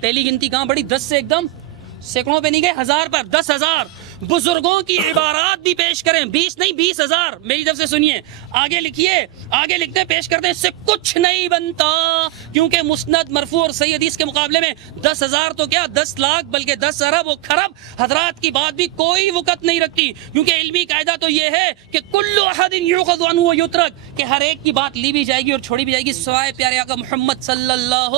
پہلی گنتی کہاں بڑی؟ 10 سے ایک دم سینکڑوں پہ نہیں گئے، 1000 پر، 10,000 بزرگوں کی عبارات بھی پیش کریں، 20 نہیں 20,000، میری طرف سے سنیے، آگے لکھیے، آگے لکھتے پیش کرتے، اس سے کچھ نہیں بنتا، کیونکہ مسند مرفوع اور صحیح حدیث کے مقابلے میں 10,000 تو کیا 10 لاکھ بلکہ 10 ارب و خرب حضرات کی بات بھی کوئی وقت نہیں رکھتی، کیونکہ علمی قاعدہ تو یہ ہے کہ کل احد یؤخذ عنہ و یترک، کہ ہر ایک کی بات لی بھی جائے گی اور چھوڑی بھی جائے گی سوائے پیارے آقا محمد صلی اللہ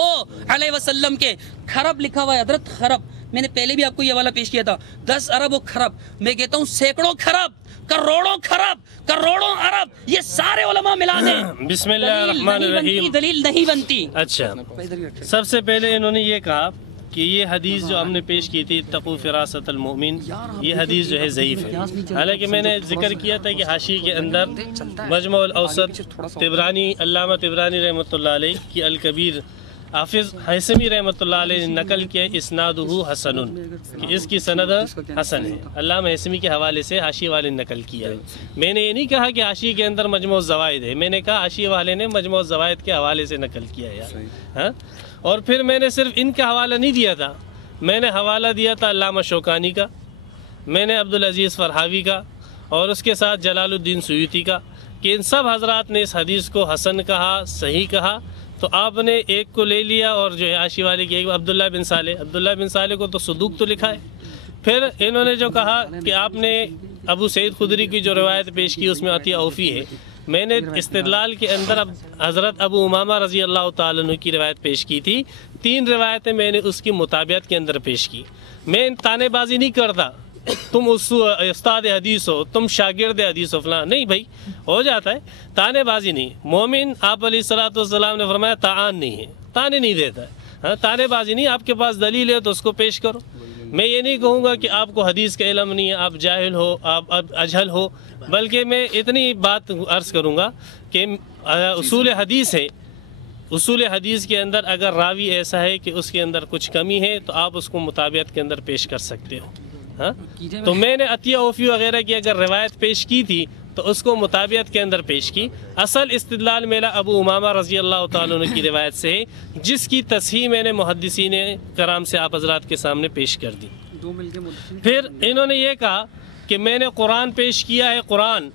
علیہ وسلم کے۔ خرب لکھا ہوا ہے حضرت، خرب، میں نے پہلے بھی آپ کو یہ حوالہ پیش کیا تھا، 10 ارب و خرب، میں کہتا ہوں سینکڑوں خرب، کروڑوں خرب، کروڑوں ارب، یہ سارے علماء ملا دیں، بسم اللہ الرحمن الرحیم، دلیل نہیں بنتی۔ اچھا، سب سے پہلے انہوں نے یہ کہا کہ یہ حدیث جو ہم نے پیش کی تھی اتقوا فراست المؤمن، یہ حدیث جو ہے ضعیف ہے، حالانکہ میں نے ذکر کیا تھا کہ حاشی کے اندر مجمع الاوسط طبرانی، علامہ طبرانی رحمۃ اللہ علیہ کی الکبیر، حافظ حیثمی رحمۃ اللہ علیہ نے نقل کیا اسنادہ حسن، کہ اس کی سند حسن ہے، علامہ حیثمی کے حوالے سے حاشی والے نے نقل کیا ہے۔ میں نے یہ نہیں کہا کہ حاشی کے اندر مجموع الزوائد ہے، میں نے کہا حاشی والے نے مجموع الزوائد کے حوالے سے نقل کیا ہے، ہاں۔ اور پھر میں نے صرف ان کا حوالہ نہیں دیا تھا، میں نے حوالہ دیا تھا علامہ شوکانی کا، میں نے عبدالعزیز فرحاوی کا، اور اس کے ساتھ جلال الدین سیوطی کا، کہ ان سب حضرات نے اس حدیث کو حسن کہا، صحیح کہا۔ تو آپ نے ایک کو لے لیا اور جو ہے حاشی والے کی، عبداللہ بن صالح کو تو صدوق تو لکھا ہے۔ پھر انہوں نے جو کہا کہ آپ نے ابو سعید خدری کی جو روایت پیش کی اس میں عطیہ اوفی ہے، میں نے استدلال کے اندر حضرت ابو امامہ رضی اللہ تعالیٰ عنہ کی روایت پیش کی تھی، 3 روایتیں میں نے اس کی مطابعت کے اندر پیش کی۔ میں تانے بازی نہیں کرتا، تم استاد حدیث ہو، تم شاگرد حدیث ہو، فلاں نہیں بھائی، ہو جاتا ہے، تانے بازی نہیں۔ مومن آپ علیہ الصلوۃ والسلام نے فرمایا تعان نہیں ہے، تانے نہیں دیتا ہے، ہاں، تانے بازی نہیں، آپ کے پاس دلیل ہے تو اس کو پیش کرو۔ میں یہ نہیں کہوں گا کہ آپ کو حدیث کا علم نہیں ہے، آپ جاہل ہو، آپ اجہل ہو، بلکہ میں اتنی بات عرض کروں گا کہ اصول حدیث ہے، اصول حدیث کے اندر اگر راوی ایسا ہے کہ اس کے اندر کچھ کمی ہے تو آپ اس کو مطابعت کے اندر پیش کر سکتے ہو، ہاں۔ تو میں نے عطیہ اوفی وغیرہ کی اگر روایت پیش کی تھی تو اس کو مطابعت کے اندر پیش کی۔ اصل استدلال میرا ابو امامہ رضی اللہ تعالیٰ عنہ کی روایت سے ہے، جس کی تصحیح میں نے محدثین کرام سے آپ حضرات کے سامنے پیش کر دی۔ پھر انہوں نے یہ کہا کہ میں نے قرآن پیش کیا ہے، قرآن،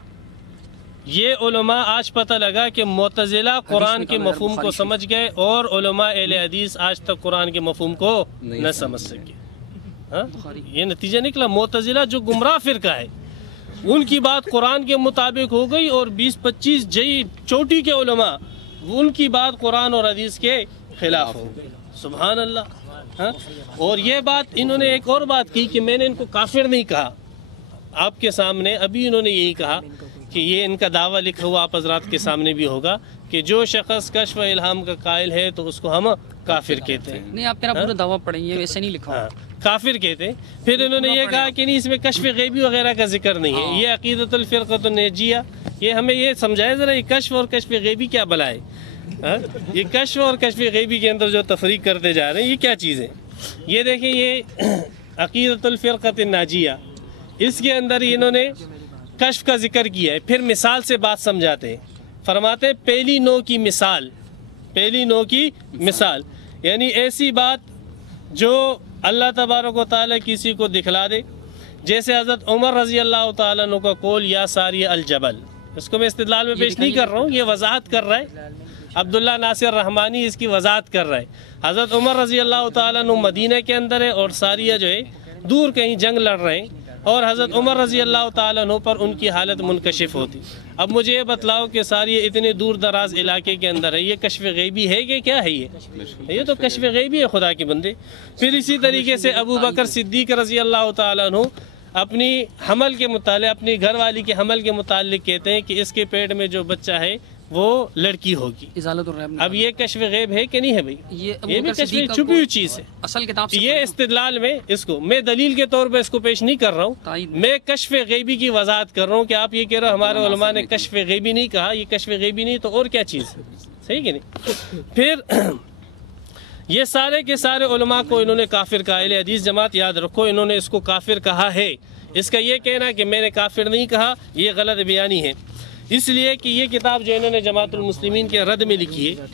یہ علماء آج پتہ لگا کہ معتزلہ قرآن کے مفہوم کو سمجھ گئے اور علماء اہل حدیث آج تک قرآن کے مفہوم کو نہ سمجھ سکے، ہاں۔ یہ نتیجہ نکلا، معتزلہ جو گمراہ فرقہ ہے ان کی بات قرآن کے مطابق ہو گئی، اور 20-25 چوٹی کے علماء ان کی بات قرآن اور حدیث کے خلاف ہو گئی، سبحان اللہ، ہاں۔ اور یہ بات انہوں نے ایک اور بات کی کہ میں نے ان کو کافر نہیں کہا، آپ کے سامنے ابھی انہوں نے یہی کہا کہ یہ ان کا دعویٰ لکھا ہوا آپ حضرات کے سامنے بھی ہوگا کہ جو شخص کشف الہام کا قائل ہے تو اس کو ہم کافر کہتے ہیں۔ نہیں، آپ میرا پورا دعویٰ پڑھیں، یہ ویسے نہیں لکھا ہوا، کافر کہتے ہیں۔ پھر انہوں نے یہ کہا کہ نہیں، اس میں کشف غیبی وغیرہ کا ذکر نہیں ہے، یہ عقیدۃ الفرقۃ الناجیہ، یہ ہمیں یہ سمجھائے ذرا، یہ کشف اور کشف غیبی کیا بلا ہے، یہ کشف اور کشف غیبی کے اندر جو تفریق کرتے جا رہے ہیں یہ کیا چیز ہے؟ یہ دیکھیں، یہ عقیدۃ الفرقۃ الناجیہ، اس کے اندر انہوں نے کشف کا ذکر کیا ہے، پھر مثال سے بات سمجھاتے ہیں، فرماتے ہیں پہلی نوع کی مثال، پہلی نوع کی مثال، یعنی ایسی بات جو اللہ تبارک و تعالیٰ کسی کو دکھلا دے، جیسے حضرت عمر رضی اللہ تعالیٰ عنہ کا قول یا ساری الجبل، اس کو میں استدلال میں پیش نہیں کر رہا ہوں، یہ وضاحت کر رہا ہے عبداللہ ناصر رحمانی، اس کی وضاحت کر رہا ہے۔ حضرت عمر رضی اللہ تعالیٰ عنہ مدینہ کے اندر ہے اور ساریہ جو ہے دور کہیں جنگ لڑ رہے ہیں، اور حضرت عمر رضی اللہ تعالیٰ عنہ پر ان کی حالت منکشف ہوتی۔ اب مجھے یہ بتلاؤ کہ ساری اتنے دور دراز علاقے کے اندر ہے، یہ کشف غیبی ہے کہ کیا ہے؟ یہ تو کشف غیبی ہے، خدا کے بندے۔ پھر اسی طریقے سے ابو بکر صدیق رضی اللہ تعالیٰ عنہ اپنی حمل کے متعلق، اپنی گھر والی کے حمل کے متعلق کہتے ہیں کہ اس کے پیٹ میں جو بچہ ہے وہ لڑکی ہوگی۔ اب یہ کشف غیب ہے کہ نہیں ہے بھائی؟ یہ بھی کشف چھپی ہوئی چیز ہے اصل کتاب سے۔ یہ استدلال میں اس کو میں دلیل کے طور پہ اس کو پیش نہیں کر رہا ہوں، میں کشف غیبی کی وضاحت کر رہا ہوں کہ آپ یہ کہہ رہے ہو ہمارے علماء نے کشف غیبی نہیں کہا، یہ کشف غیبی نہیں تو اور کیا چیز ہے؟ صحیح کہ نہیں؟ پھر یہ سارے کے سارے علماء کو انہوں نے کافر کہا، اہل حدیث جماعت یاد رکھو، انہوں نے اس کو کافر کہا ہے۔ اس کا یہ کہنا کہ میں نے کافر نہیں کہا یہ غلط بیانی ہے، اس لیے کہ یہ کتاب جو انہوں نے جماعت المسلمین کے رد میں لکھی ہے،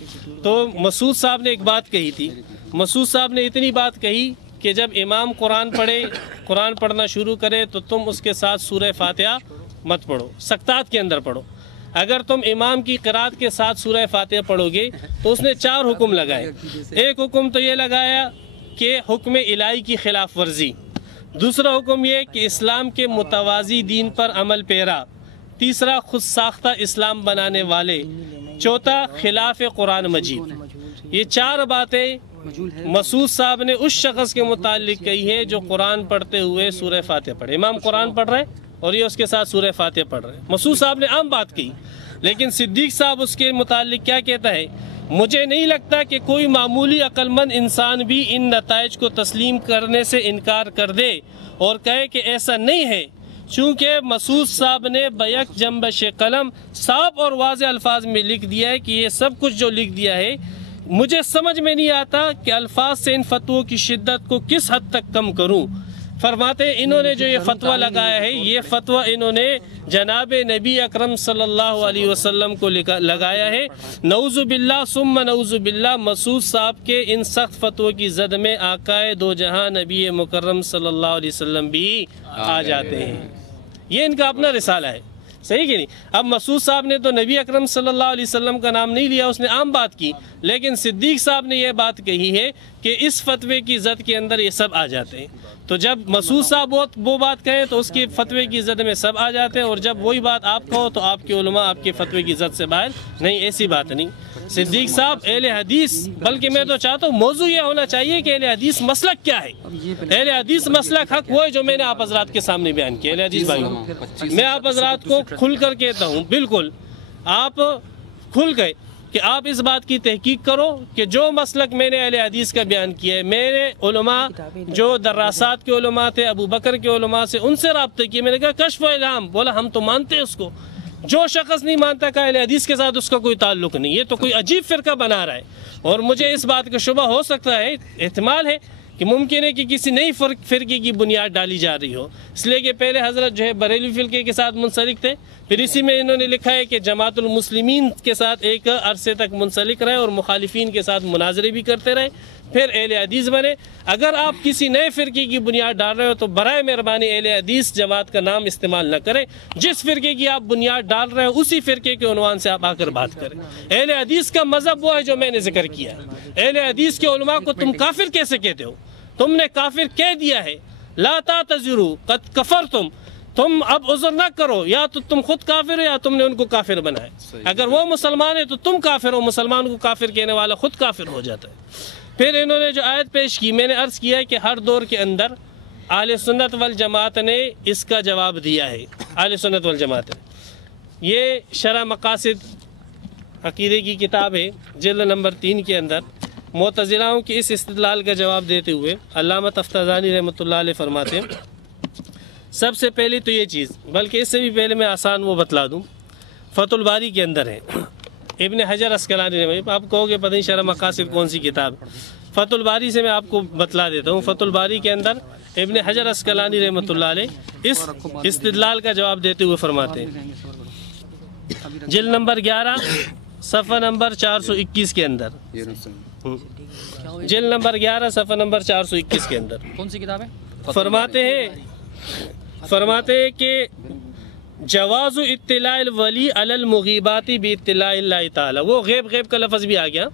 تو مسعود صاحب نے ایک بات کہی تھی، مسعود صاحب نے اتنی بات کہی کہ جب امام قرآن پڑھنا شروع کرے تو تم اس کے ساتھ سورہ فاتحہ مت پڑھو، سکتات کے اندر پڑھو۔ اگر تم امام کی قرات کے ساتھ سورہ فاتحہ پڑھو گے تو اس نے 4 حکم لگائے۔ ایک حکم تو یہ لگایا کہ حکم الہی کی خلاف ورزی، دوسرا حکم یہ کہ اسلام کے متوازی دین پر عمل پیرا، تیسرا خود ساختہ اسلام بنانے والے، چوتھا خلاف قرآن مجید۔ یہ 4 باتیں مسعود صاحب نے اس شخص کے متعلق کہی ہے جو قرآن پڑھتے ہوئے سورہ فاتحہ پڑھے۔ امام قرآن پڑھ رہے اور یہ اس کے ساتھ سورہ فاتحہ پڑھ رہے۔ مسعود صاحب نے عام بات کہی، لیکن صدیق صاحب اس کے متعلق کیا کہتا ہے؟ مجھے نہیں لگتا کہ کوئی معمولی عقل مند انسان بھی ان نتائج کو تسلیم کرنے سے انکار کر دے اور کہے کہ ایسا نہیں ہے، چونکہ مسعود صاحب نے بیک جنبش قلم صاف اور واضح الفاظ میں لکھ دیا ہے کہ یہ سب کچھ جو لکھ دیا ہے مجھے سمجھ میں نہیں آتا کہ الفاظ سے ان فتووں کی شدت کو کس حد تک کم کروں۔ فرماتے ہیں انہوں نے جو یہ فتویٰ لگایا ہے، یہ فتویٰ انہوں نے جناب نبی اکرم صلی اللہ علیہ وسلم کو لگایا ہے۔ نعوذ باللہ ثم نعوذ باللہ، مسعود صاحب کے ان سخت فتووں کی زد میں آقائے دو جہاں نبی مکرم صلی اللہ علیہ وسلم بھی آ جاتے ہیں۔ یہ ان کا اپنا رسالہ ہے، صحیح کہ نہیں؟ اب مسعود صاحب نے تو نبی اکرم صلی اللہ علیہ وسلم کا نام نہیں لیا، اس نے عام بات کی، لیکن صدیق صاحب نے یہ بات کہی ہے کہ اس فتوے کی زد کے اندر یہ سب آ جاتے ہیں۔ تو جب مسعود صاحب وہ بات کہیں تو اس کے فتوے کی زد میں سب آ جاتے ہیں، اور جب وہی بات آپ کہو تو آپ کے علماء آپ کے فتوے کی زد سے باہر نہیں، ایسی بات نہیں۔ صدیق صاحب اہل حدیث، بلکہ میں تو چاہتا ہوں موضوع یہ ہونا چاہیے کہ اہل حدیث مسلک کیا ہے۔ اہل حدیث مسلک حق وہ ہے جو میں نے آپ حضرات کے سامنے بیان کیا۔ اہل حدیث بھائیوں، میں آپ حضرات کو کھل کر کہتا ہوں، بالکل آپ کھل گئے کہ آپ اس بات کی تحقیق کرو کہ جو مسلک میں نے اہل حدیث کا بیان کیا ہے، میرے علماء جو دراسات کے علماء تھے، ابو بکر کے علماء سے، ان سے رابطہ کیے، میں نے کہا کشف و الہام، بولا ہم تو مانتے ہیں اس کو۔ جو شخص نہیں مانتا کہ اہل حدیث کے ساتھ اس کا کوئی تعلق نہیں، یہ تو کوئی عجیب فرقہ بنا رہا ہے۔ اور مجھے اس بات کا شبہ ہو سکتا ہے، احتمال ہے کہ ممکن ہے کہ کسی نئی فرقے کی بنیاد ڈالی جا رہی ہو، اس لیے کہ پہلے حضرت جو ہے بریلوی فرقے کے ساتھ منسلک تھے، پھر اسی میں انہوں نے لکھا ہے کہ جماعت المسلمین کے ساتھ ایک عرصے تک منسلک رہے اور مخالفین کے ساتھ مناظرے بھی کرتے رہے، پھر اہل حدیث بنے۔ اگر آپ کسی نئے فرقے کی بنیاد ڈال رہے ہو تو برائے مہربانی اہل حدیث جماعت کا نام استعمال نہ کریں۔ جس فرقے کی آپ بنیاد ڈال رہے ہو اسی فرقے کے عنوان سے آپ آ کر بات کریں۔ اہل حدیث کا مذہب وہ ہے جو میں نے ذکر کیا ہے۔ اہل حدیث کے علماء کو تم کافر کیسے کہتے ہو؟ تم نے کافر کہہ دیا ہے، لا تعتذروا قد کفرتم، تم اب عذر نہ کرو، یا تو تم خود کافر ہو یا تم نے ان کو کافر بنایا۔ اگر وہ مسلمان ہے تو تم کافر ہو، مسلمان کو کافر کہنے والا خود کافر ہو جاتا ہے۔ پھر انہوں نے جو آیت پیش کی، میں نے عرض کیا کہ ہر دور کے اندر اہل سنت والجماعت نے اس کا جواب دیا ہے۔ اہل سنت والجماعت نے یہ شرح مقاصد عقیدے کی کتاب ہے، جلد نمبر 3 کے اندر معتزلاؤں کی اس استدلال کا جواب دیتے ہوئے علامہ تفتازانی رحمۃ اللہ علیہ فرماتے ہیں، سب سے پہلے تو یہ چیز، بلکہ اس سے بھی پہلے میں آسان وہ بتلا دوں، فتح الباری کے اندر ہے، ابن حجر عسقلانی رحمۃ اللہ، آپ کہو گے پتہ نہیں شرح مقاصد کون سی کتاب، فتح الباری سے میں آپ کو بتلا دیتا ہوں۔ فتح الباری کے اندر ابن حجر عسقلانی رحمۃ اللہ علیہ اس استدلال کا جواب دیتے ہوئے فرماتے ہیں، جلد نمبر 11 صفحہ نمبر 421 کے اندر، جلد نمبر 11 صفحہ نمبر 421 کے اندر کون سی کتاب ہے؟ فرماتے ہیں کہ جواز اطلاع الولی علی المغیبات باطلاع اللہ تعالی، وہ غیب کا لفظ بھی آ گیا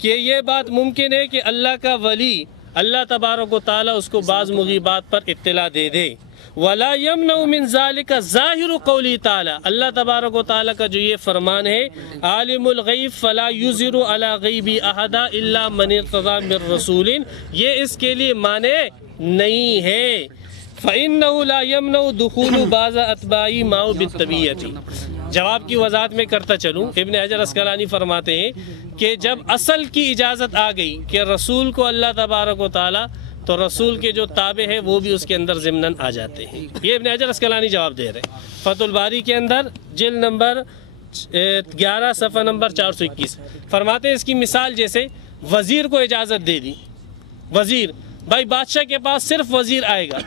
کہ یہ بات ممکن ہے کہ اللہ کا ولی اللہ تبارک و تعالی اس کو بعض مغیبات پر اطلاع دے دے۔ ولا یمنع من ذلک ظاہر قولی تعالی، اللہ تبارک و تعالی کا جو یہ فرمان ہے، عالم الغیب فلا یظہر علی غیبی احدا الا من ارتضی من رسول، یہ اس کے لیے معنی نہیں ہے۔ فإنه لا يمنع دخول بعض اتباعی معه بالطبیعۃ، جواب کی وضاحت میں کرتا چلوں، ابن حجر عسقلانی فرماتے ہیں کہ جب اصل کی اجازت آ گئی کہ رسول کو اللہ تبارک و تعالی، تو رسول کے جو تابع ہے وہ بھی اس کے اندر ضمناً آ جاتے ہیں۔ یہ ابن حجر عسقلانی جواب دے رہے ہیں فتح الباری کے اندر، جلد نمبر 11 صفحہ نمبر 421، فرماتے ہیں اس کی مثال جیسے وزیر کو اجازت دے دی، وزیر بھائی بادشاہ کے پاس صرف وزیر آئے گا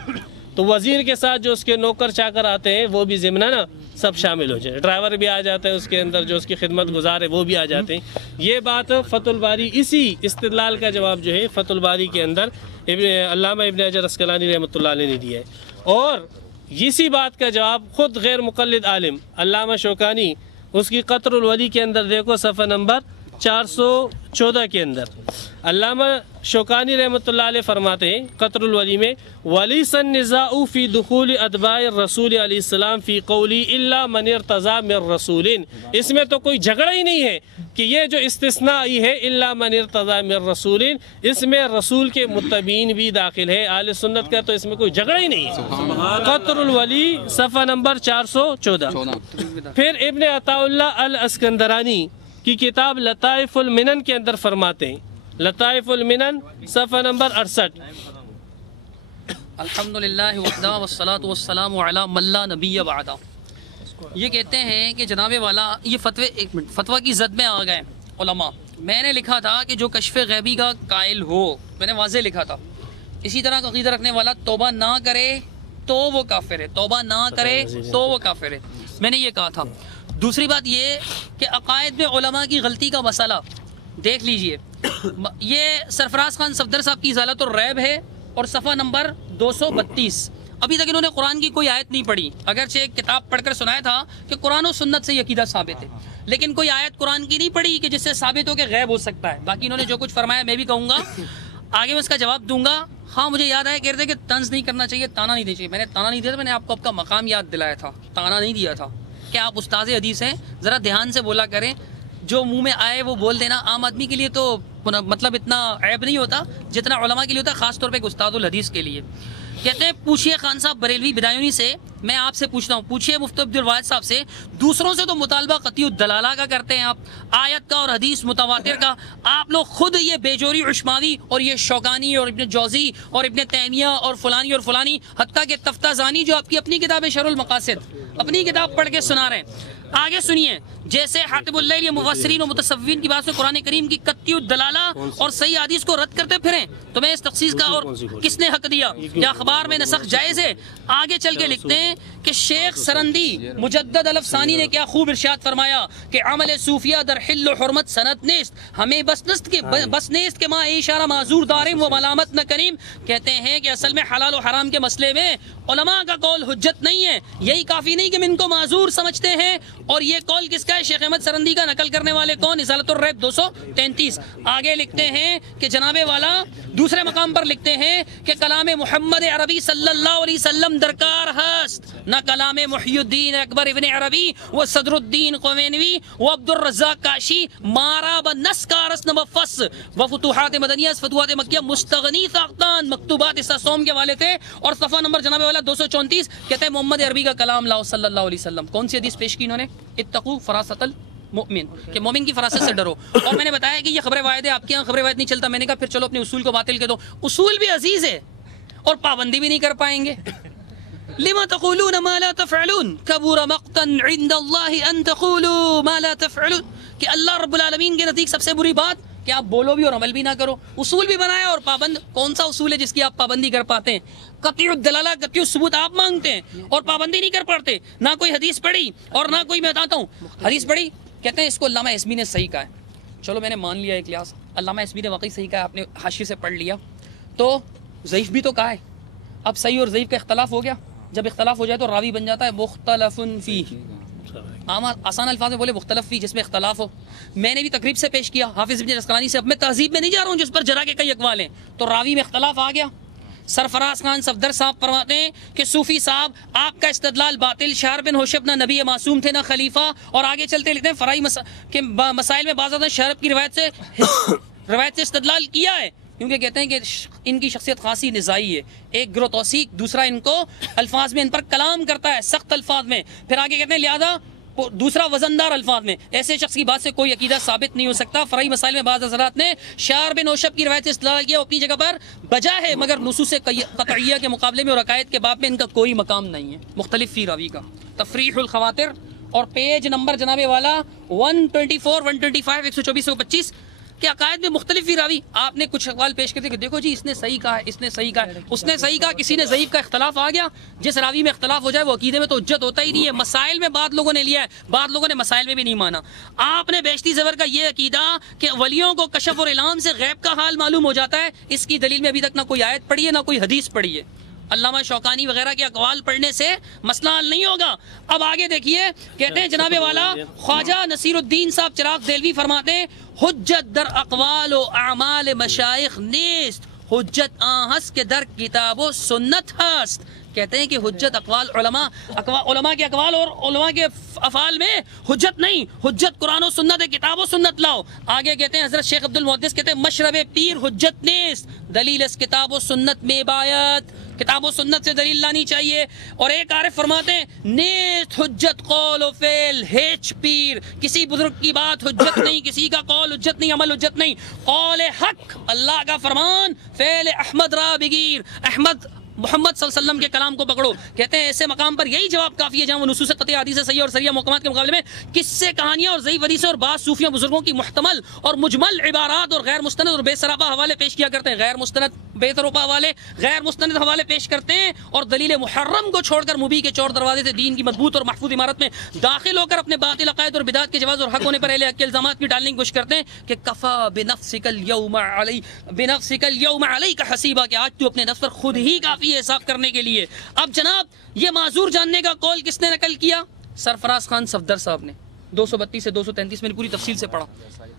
تو وزیر کے ساتھ جو اس کے نوکر چاکر آتے ہیں وہ بھی ضمناً سب شامل ہو جائیں، ڈرائیور بھی آ جاتا ہے اس کے اندر، جو اس کی خدمت گزار ہے وہ بھی آ جاتے ہیں۔ یہ بات فتح الباری، اسی استدلال کا جواب جو ہے فتح الباری کے اندر علامہ ابن حجر عسقلانی رحمۃ اللہ علیہ نے دیا ہے، اور اسی بات کا جواب خود غیر مقلد عالم علامہ شوکانی اس کی قطر الولی کے اندر دیکھو صفحہ نمبر 414 کے اندر علامہ شوکانی رحمۃ اللہ علیہ فرماتے ہیں قطر الولی میں وَلَيْسَ النِّزَاعُ فِي دُخُولِ أَتْبَاعِ الرَّسُولِ علیہ السلام فی قولی إِلَّا مَنِ ارْتَضَىٰ مِن رَّسُولٍ، اس میں تو کوئی جھگڑا ہی نہیں ہے کہ یہ جو استثناء آئی ہے إِلَّا مَنِ ارْتَضَىٰ مِن رَّسُولٍ، اس میں رسول کے متبعین بھی داخل ہے، اہل سنت کا تو اس میں کوئی جھگڑا ہی نہیں ہے۔ قطر الولی صفحہ نمبر 414۔ پھر ابن عطاء اللہ الاسکندرانی کی کتاب لطائف المنن کے اندر فرماتے ہیں، لطائف المنن صفحہ نمبر 68، الحمدللہ وحدہ والصلاة والسلام علی من لا نبی بعدہ۔ یہ کہتے ہیں کہ جناب والا یہ فتویٰ کی زد میں آ گئے علماء۔ میں نے لکھا تھا کہ جو کشف غیبی کا قائل ہو، میں نے واضح لکھا تھا، اسی طرح کا عقیدہ رکھنے والا توبہ نہ کرے تو وہ کافر ہے، توبہ نہ کرے تو وہ کافر ہے، میں نے یہ کہا تھا۔ دوسری بات یہ کہ عقائد میں علماء کی غلطی کا مسئلہ دیکھ لیجئے، یہ سرفراز خان صفدر صاحب کی ازالۃ الریب ہے اور صفحہ نمبر 232۔ ابھی تک انہوں نے قرآن کی کوئی آیت نہیں پڑھی، اگرچہ ایک کتاب پڑھ کر سنایا تھا کہ قرآن و سنت سے یہ عقیدہ ثابت ہے، لیکن کوئی آیت قرآن کی نہیں پڑھی کہ جس سے ثابت ہو کہ غیب ہو سکتا ہے۔ باقی انہوں نے جو کچھ فرمایا میں بھی کہوں گا، آگے میں اس کا جواب دوں گا۔ ہاں مجھے یاد آیا، کہتے ہیں کہ طنز نہیں کرنا چاہیے، تانا نہیں دینا چاہیے۔ میں نے تانا نہیں دیا تھا، میں نے آپ کو آپ کا مقام یاد دلایا تھا، تانا نہیں دیا تھا کہ آپ استاد حدیث ہیں، ذرا دھیان سے بولا کریں، جو منہ میں آئے وہ بول دینا عام آدمی کے لیے تو مطلب اتنا عیب نہیں ہوتا جتنا علماء کے لیے ہوتا ہے، خاص طور پہ ایک استاد الحدیث کے لیے۔ کہتے ہیں پوچھئے خان صاحب بریلوی بدایونی سے، میں آپ سے پوچھتا ہوں، پوچھئے مفتی عبدالواحد صاحب سے، دوسروں سے تو مطالبہ قطعی الدلالہ کا کرتے ہیں آپ، آیت کا اور حدیث متواتر کا، آپ لوگ خود یہ بیجوری عشماوی اور یہ شوکانی اور ابن جوزی اور ابن تیمیہ اور فلانی حتیٰ کہ تفتازانی جو آپ کی اپنی کتاب ہے شرح المقاصد، اپنی کتاب پڑھ کے سنا رہے ہیں۔ آگے سنیے، جیسے حاتب اللیل مفسرین و متصوفین کی بات سے قرآن کریم کی قطعی الدلالہ اور صحیح حدیث کو رد کرتے پھریں، تمہیں اس تخصیص کا اور کس نے حق دیا؟ کیا اخبار میں نسخ جائز ہے؟ آگے چل کے لکھتے ہیں کہ شیخ سرندی مجدد الف ثانی نے کیا خوب ارشاد فرمایا کہ عمل صوفیہ در حل و حرمت سنت نیست، ہمیں بس نیست کہ ماں اشارہ معذور داریم و ملامت نہ کریم۔ کہتے ہیں کہ اصل میں حلال و حرام کے مسئلے میں علماء کا قول حجت نہیں ہے، یہی کافی نہیں کہ ہم ان کو معذور سمجھتے ہیں، اور یہ قول کس کا ہے؟ شیخ احمد سرندی کا۔ نقل کرنے والے کون؟ ازالۃ الریب 233۔ آگے لکھتے ہیں کہ جناب والا دوسرے مقام پر لکھتے ہیں کہ کلام محمد عربی صلی اللہ علیہ وسلم درکار ہست، نہ کلام محی الدین اکبر ابن عربی و صدر الدین قوینوی و عبد الرزاق کاشی مارا بنس کارس نبفس و فتوحات مدنیہ فتوحات مکیہ مستغنی ساختان مکتوبات اس سوم کے والے تھے۔ اور صفحہ نمبر جناب والا 234 کہتے ہیں محمد عربی کا کلام لاؤ صلی اللہ علیہ وسلم۔ کون سی حدیث پیش کی انہوں نے؟ اتقوا فراست المؤمن، کہ مومن کی فراست سے ڈرو۔ اور میں نے بتایا کہ یہ خبر واحد ہے، آپ کے یہاں خبر واحد نہیں چلتا، میں نے کہا پھر چلو اپنے اصول کو باطل کر دو۔ اصول بھی عزیز ہے اور پابندی بھی نہیں کر پائیں گے۔ لما تقولون ما لا تفعلون کبر مقتا عند اللہ ان تقولوا ما لا تفعلون، کہ اللہ رب العالمین کے نزدیک سب سے بری بات کہ آپ بولو بھی اور عمل بھی نہ کرو۔ اصول بھی بنایا اور پابند، کون سا اصول ہے جس کی آپ پابندی کر پاتے ہیں؟ قطعی الدلالہ قطعی الثبوت آپ مانگتے ہیں اور پابندی نہیں کر پاتے، نہ کوئی حدیث پڑھی اور نہ کوئی، میں بتاتا ہوں حدیث پڑھی، کہتے ہیں اس کو علامہ اسمی نے صحیح کہا ہے۔ چلو میں نے مان لیا ایک لحاظ، علامہ اسمی نے واقعی صحیح کہا ہے، آپ نے حاشیے سے پڑھ لیا، تو ضعیف بھی تو کہا ہے۔ اب صحیح اور ضعیف کا اختلاف ہو گیا، جب اختلاف ہو جائے تو راوی بن جاتا ہے مختلف فیہ، آسان الفاظ میں بولے مختلف فی، جس میں اختلاف ہو۔ میں نے بھی تقریب سے پیش کیا حافظ ابن عسقلانی سے، اب میں تہذیب میں نہیں جا رہا ہوں جس پر جرا کے کئی اقوال ہیں، تو راوی میں اختلاف آ گیا۔ سرفراز خان صفدر صاحب فرماتے ہیں کہ صوفی صاحب آپ کا استدلال باطل، شہر بن ہوشب نہ نبی معصوم تھے نہ خلیفہ، اور آگے چلتے لکھتے ہیں فرائی مسائل میں بعض شہرب کی روایت سے استدلال کیا ہے، کیونکہ کہتے ہیں کہ ان کی شخصیت خاصی نزاعی ہے، ایک گروہ توثیق، دوسرا ان کو الفاظ میں ان پر کلام کرتا ہے سخت الفاظ میں، پھر آگے کہتے ہیں لہذا دوسرا وزندار الفاظ میں، ایسے شخص کی بات سے کوئی عقیدہ ثابت نہیں ہو سکتا۔ فرائی مسائل میں بعض حضرات نے شعر بن نوشب کی روایت سے استدلال کیا، اپنی جگہ پر بجا ہے، مگر نصوص قطعیہ کے مقابلے میں اور عقائد کے باب میں ان کا کوئی مقام نہیں ہے۔ مختلف فی راوی کا تفریح الخواطر، اور پیج نمبر جناب والا 124 125 124 125 کہ عقائد میں مختلف ہی راوی، آپ نے کچھ اقوال پیش کرتے کہ دیکھو جی اس نے صحیح کہا ہے، اس نے صحیح کہا ہے، اس نے صحیح کہا، کسی نے ضعیف کا اختلاف آ گیا. جس راوی میں اختلاف ہو جائے وہ عقیدے میں تو حجت ہوتا ہی نہیں ہے. مسائل میں بعض لوگوں نے لیا ہے، بعض لوگوں نے مسائل میں بھی نہیں مانا. آپ نے بیشتی زیور کا یہ عقیدہ کہ ولیوں کو کشف اور الہام سے غیب کا حال معلوم ہو جاتا ہے، اس کی دلیل میں ابھی تک نہ کوئی آیت پڑھی ہے نہ کوئی حدیث پڑھی ہے. علامہ شوکانی وغیرہ کے اقوال پڑھنے سے مسئلہ حل نہیں ہوگا. اب آگے دیکھیے، کہتے ہیں جناب والا خواجہ نصیر الدین صاحب چراغ دہلوی فرماتے ہیں حجت در اقوال و اعمال مشائخ نیست، حجت آہس کے در کتاب و سنت ہست. کہتے ہیں کہ حجت اقوال علماء کے اقوال اور علماء کے افعال میں حجت نہیں، حجت قرآن و سنت ہے، کتاب و سنت لاؤ. آگے کہتے ہیں حضرت شیخ عبد المحدث کہتے ہیں مشرب پیر حجت نیست، دلیل اس کتاب و سنت میں بایت، کتاب و سنت سے دلیل لانی چاہیے. اور ایک عارف فرماتے ہیں نیست حجت قول و فعل ہیچ پیر، کسی بزرگ کی بات حجت نہیں، کسی کا قول حجت نہیں، عمل حجت نہیں. قول حق اللہ کا فرمان، فعل احمد را بگیر، احمد محمد صلی اللہ علیہ وسلم کے کلام کو پکڑو. کہتے ہیں ایسے مقام پر یہی جواب کافی ہے جہاں وہ نصوص قطعی حدیث صحیح اور صریح محکمات کے مقابلے میں قصے کہانیاں اور ضعیف حدیث اور بعض صوفیوں بزرگوں کی محتمل اور مجمل عبارات اور غیر مستند اور بے سراپا حوالے پیش کیا کرتے ہیں. غیر مستند بے سراپا حوالے، غیر مستند حوالے پیش کرتے ہیں اور دلیل محرم کو چھوڑ کر مبیح کے چور دروازے سے دین کی مضبوط اور محفوظ عمارت میں داخل ہو کر اپنے باطل عقائد اور بدعت کے جواز اور حق ہونے پر اہل حق کے الزامات کی ڈالنے کی کوشش کرتے ہیں کہ کفا بنفسک اليوم علیک حسیبا، کہ آج تو اپنے نفس پر خود ہی کافی ہے حساب کرنے کے لیے. اب جناب یہ معذور جاننے کا قول کس نے نقل کیا؟ سرفراز خان صفدر صاحب نے. 232 سے 233 میں نے پوری تفصیل سے پڑھا.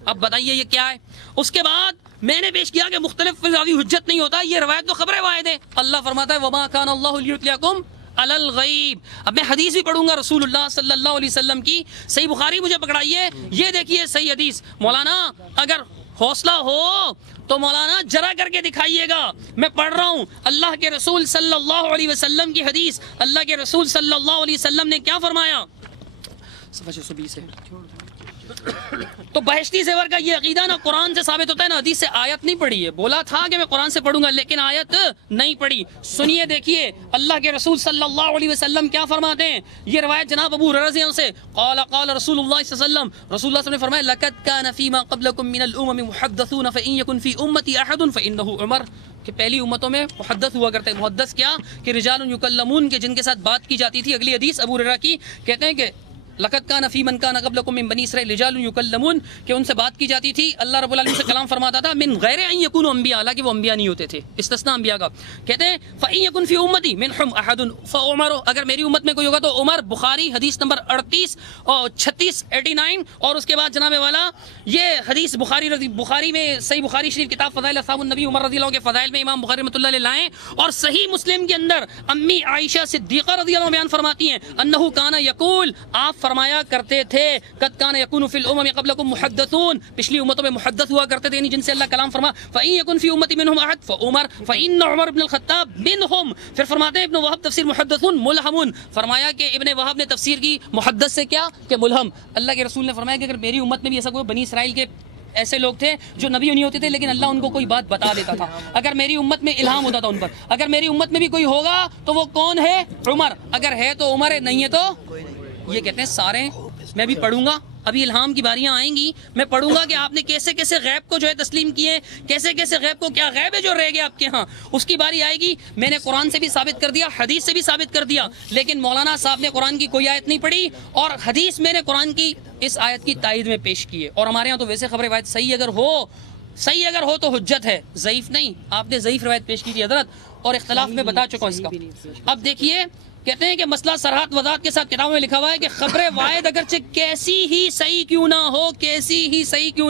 اب بتائیے یہ کیا ہے؟ اس کے بعد میں نے پیش کیا کہ مختلف راوی حجت نہیں ہوتا، یہ روایت تو خبر واحد ہے. اللہ فرماتا ہے وما کان اللہ لیطلعکم علی الغیب. اب میں حدیث بھی پڑھوں گا رسول اللہ صلی اللہ علیہ وسلم کی. صحیح بخاری مجھے پکڑائیے، یہ دیکھیے صحیح حدیث. مولانا اگر حوصلہ ہو تو مولانا جرا کر کے دکھائیے گا. میں پڑھ رہا ہوں اللہ کے رسول صلی اللہ علیہ وسلم کی حدیث. اللہ کے رسول صلی اللہ علیہ وسلم نے کیا فرمایا؟ صفحہ 620 ہے. تو بہشتی زیور کا یہ عقیدہ نہ قرآن سے ثابت ہوتا ہے نہ حدیث سے. آیت نہیں پڑھی ہے، بولا تھا کہ میں قرآن سے پڑھوں گا لیکن آیت نہیں پڑھی. سنیے دیکھیے اللہ کے رسول صلی اللہ علیہ وسلم کیا فرماتے ہیں. یہ روایت جناب ابو ہریرہ رضی اللہ عنہ سے قال قال رسول اللہ صلی اللہ علیہ وسلم، رسول اللہ صلی اللہ علیہ وسلم نے فرمایا لقد كان فيما قبلكم من الامم محدثون فان يكن في امتي احد فانه عمر، کہ پہلی امتوں میں محدث ہوا کرتے ہیں. محدث کیا کہ رجال یکلمون، کے جن کے ساتھ بات کی جاتی تھی. اگلی حدیث ابو ہریرہ کی کہتے ہیں کہ لقد کان فی من کان قبلکم من بنی اسرائیل رجال یکلمون، کہ ان سے بات کی جاتی تھی. اللہ رب العالمین سے کلام فرماتا تھا من غیر ان یکونوا انبیاء، حالانکہ وہ انبیاء نہیں ہوتے تھے، استثناء انبیاء کا. کہتے ہیں فان یکن فی امتی منہم احد فعمر، اگر میری امت میں کوئی ہوگا تو عمر. بخاری حدیث نمبر 38 اور 36 89. اور اس کے بعد جناب والا یہ حدیث بخاری میں صحیح بخاری شریف کتاب فضائل اصحاب النبی عمر رضی اللہ عنہ کے فضائل میں امام بخاری رحمۃ اللہ علیہ لائیں. اور صحیح مسلم کے اندر امی عائشہ صدیقہ رضی اللہ عنہ بیان فرماتی ہیں انہ کان یقول، آپ فرمایا کرتے تھے قد کان یکون فی الامم قبلکم محدثون، پچھلی امتوں میں محدث ہوا کرتے تھے، یعنی جن سے اللہ کلام فرما. فإن یکن فی امتی منہم احد فعمر فإن عمر بن الخطاب منہم. پھر فرماتے ہیں ابن وہب تفسیر محدثون ملہمون، فرمایا کہ ابن وہب نے تفسیر کی محدث سے کیا کہ ملہم. اللہ کے رسول نے فرمایا کہ اگر میری امت میں بھی ایسا کوئی، بنی اسرائیل کے ایسے لوگ تھے جو نبی نہیں ہوتے تھے لیکن اللہ ان کو کوئی بات بتا دیتا تھا. اگر میری امت میں الہام ہوتا تھا ان پر، اگر میری امت میں بھی کوئی ہوگا تو وہ کون ہے؟ عمر. اگر ہے تو عمر ہے، نہیں ہے تو یہ کہتے ہیں سارے. میں بھی پڑھوں گا، ابھی الہام کی باریاں آئیں گی، میں پڑھوں گا کہ آپ نے کیسے کیسے غیب کو جو ہے تسلیم کیے، کیسے کیسے غیب کو، کیا غیب ہے جو رہ گیا آپ کے ہاں، اس کی باری آئے گی. میں نے قرآن سے بھی ثابت کر دیا، حدیث سے بھی ثابت کر دیا، لیکن مولانا صاحب نے قرآن کی کوئی آیت نہیں پڑھی اور حدیث میں نے قرآن کی اس آیت کی تائید میں پیش کی ہے. اور ہمارے ہاں تو ویسے خبر روایت صحیح اگر ہو تو حجت ہے، ضعیف نہیں. آپ نے ضعیف روایت پیش کی تھی حضرت، اور اختلاف میں بتا چکا ہوں اس کا. اب دیکھیے کہتے ہیں کہ مسئلہ سرحد وضاحت کے ساتھ کتابوں میں لکھا ہوا ہے کہ خبر واحد اگرچہ کیسی ہی صحیح کیوں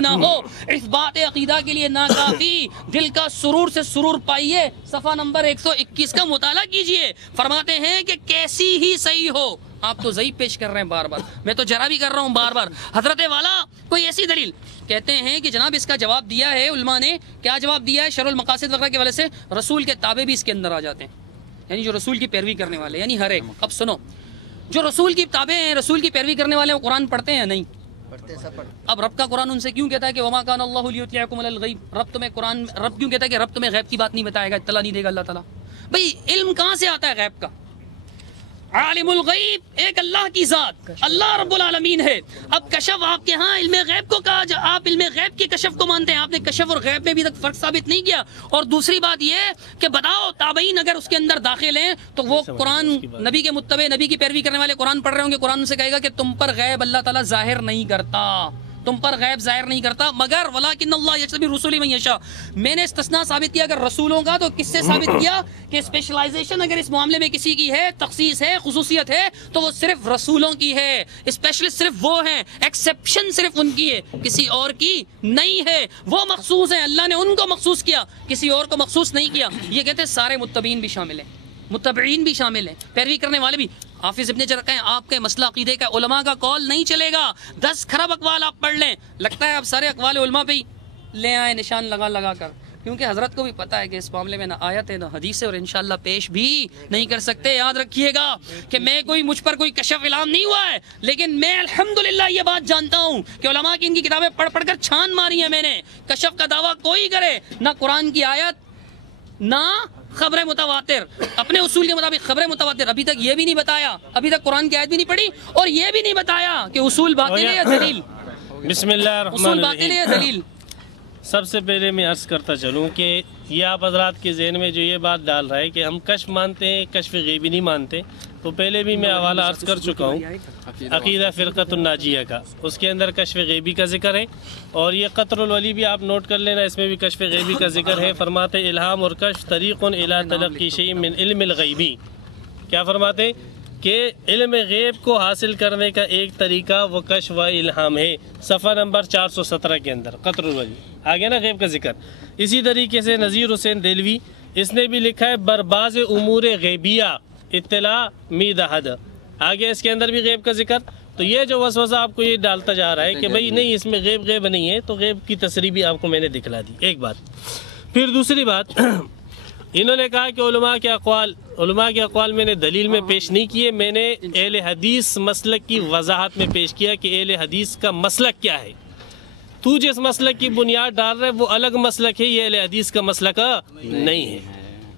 نہ ہو، اس بات عقیدہ کے لیے ناکافی. دل کا سرور سے سرور پائیے، صفحہ نمبر 121 کا مطالعہ کیجئے. فرماتے ہیں کہ کیسی ہی صحیح ہو. آپ تو ضعیف پیش کر رہے ہیں بار بار، میں تو جرا بھی کر رہا ہوں بار بار. حضرت والا کوئی ایسی دلیل کہتے ہیں کہ جناب اس کا جواب دیا ہے علماء نے. کیا جواب دیا ہے؟ شرح المقاصد وغیرہ کے والے سے رسول کے تابع بھی اس کے اندر آ جاتے ہیں، یعنی جو رسول کی پیروی کرنے والے، یعنی ہر ایک. اب سنو، جو رسول کی تابع ہیں، رسول کی پیروی کرنے والے، وہ قرآن پڑھتے ہیں نہیں؟ اب رب کا قرآن ان سے کیوں کہتا ہے کہ وما کان اللہ لیطلعکم علی الغیب؟ رب کیوں کہتا ہے کہ رب تمہیں غیب کی بات نہیں بتائے گا، اطلاع نہیں دے گا اللہ تعالیٰ؟ بھئی علم کہاں سے آتا ہے غیب کا؟ عالم الغیب ایک اللہ کی ذات، اللہ رب العالمین ہے۔ اب کشف آپ کے ہاں علم غیب کو کہا آپ علم غیب کے کشف کو مانتے ہیں، آپ نے کشف اور غیب میں ابھی تک فرق ثابت نہیں کیا۔ اور دوسری بات یہ کہ بتاؤ تابعین اگر اس کے اندر داخل ہیں تو وہ قرآن نبی کے متبع، نبی کی پیروی کرنے والے قرآن پڑھ رہے ہوں گے، قرآن سے کہے گا کہ تم پر غیب اللہ تعالیٰ ظاہر نہیں کرتا، تم پر غیب ظاہر نہیں کرتا، مگر ولیکن اللہ یجتبی رسولہ من یشاء۔ میں نے استثناء ثابت کیا اگر رسولوں کا، تو کس سے ثابت کیا کہ اسپیشلائزیشن اگر اس معاملے میں کسی کی ہے، تخصیص ہے، خصوصیت ہے، تو وہ صرف رسولوں کی ہے، اسپیشلسٹ صرف وہ ہیں، ایکسیپشن صرف ان کی ہے، کسی اور کی نہیں ہے، وہ مخصوص ہیں، اللہ نے ان کو مخصوص کیا، کسی اور کو مخصوص نہیں کیا۔ یہ کہتے ہیں سارے متبعین بھی شامل ہیں، متبعین بھی شامل ہیں، پیروی کرنے والے بھی۔ حافظ ابن حجر کہیں آپ کے مسئلہ عقیدے کا علماء کا قول نہیں چلے گا، 10 کھرب اقوال آپ پڑھ لیں، لگتا ہے آپ سارے اقوال علماء پہ ہی لے آئے نشان لگا لگا کر، کیونکہ حضرت کو بھی پتہ ہے کہ اس معاملے میں نہ آیت ہے نہ حدیث ہے، اور انشاءاللہ پیش بھی نہیں کر سکتے۔ یاد رکھیے گا کہ مجھ پر کوئی کشف الہام نہیں ہوا ہے، لیکن میں الحمدللہ یہ بات جانتا ہوں کہ علماء کی ان کی کتابیں پڑھ پڑھ کر چھان ماری ہیں میں نے۔ کشف کا دعویٰ کوئی کرے، نہ قرآن کی آیت نہ خبر متواتر، اپنے اصول کے مطابق خبر متواتر، ابھی تک یہ بھی نہیں بتایا، ابھی تک قرآن کی آیت بھی نہیں پڑھی، اور یہ بھی نہیں بتایا کہ اصول باطل ہے یا دلیل، بسم اللہ الرحمن اصول باطل ہے یا دلیل۔ سب سے پہلے میں عرض کرتا چلوں کہ یہ آپ حضرات کے ذہن میں جو یہ بات ڈال رہا ہے کہ ہم کشف مانتے ہیں، کشف غیبی نہیں مانتے، تو پہلے بھی میں حوالہ عرض کر چکا ہوں عقیدہ فرقۃ الناجیہ کا، اس کے اندر کشف غیبی کا ذکر ہے، اور یہ قطر الولی بھی آپ نوٹ کر لینا، اس میں بھی کشف غیبی کا ذکر ہے۔ فرماتے الہام اور کشف طریق الی تلقی شیء من علم الغیبی، کیا فرماتے کہ علم غیب کو حاصل کرنے کا ایک طریقہ وہ کشف و الہام ہے، صفحہ نمبر 417 کے اندر قطر الولی آگے نا غیب کا ذکر۔ اسی طریقے سے نذیر حسین دہلوی اس نے بھی لکھا ہے برباز امور غیبیہ اطلاع مید حد، آگے اس کے اندر بھی غیب کا ذکر۔ تو یہ جو وسوسہ آپ کو یہ ڈالتا جا رہا ہے کہ بھئی نہیں اس میں غیب نہیں ہے، تو غیب کی تصریح بھی آپ کو میں نے دکھلا دی، ایک بات۔ پھر دوسری بات، انہوں نے کہا کہ علماء کے اقوال میں نے دلیل میں پیش نہیں کیے، میں نے اہل حدیث مسلک کی وضاحت میں پیش کیا کہ اہل حدیث کا مسلک کیا ہے۔ تو جس مسلک کی بنیاد ڈال رہے وہ الگ مسلک ہے، یہ اہل حدیث کا مسلک نہیں ہے۔